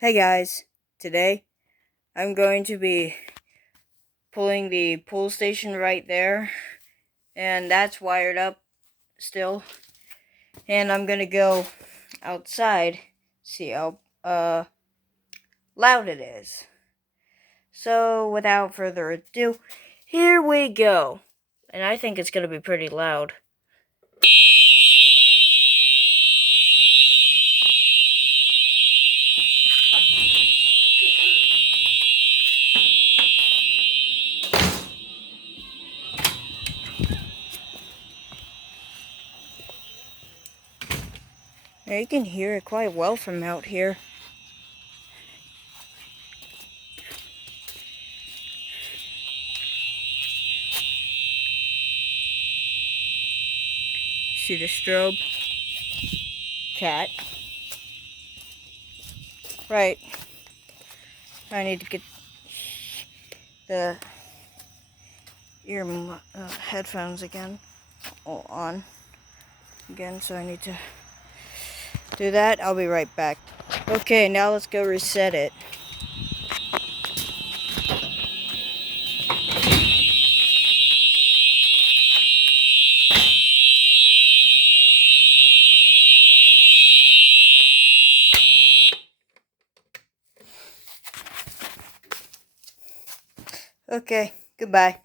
Hey guys, today I'm going to be pulling the pull station right there, and that's wired up still. And I'm gonna go outside, see how loud it is. So without further ado, here we go. And I think it's gonna be pretty loud. Now you can hear it quite well from out here. See the strobe? Cat. Right. I need to get the headphones again on again, so I need to do that. I'll be right back. Okay, now let's go reset it. Okay, goodbye.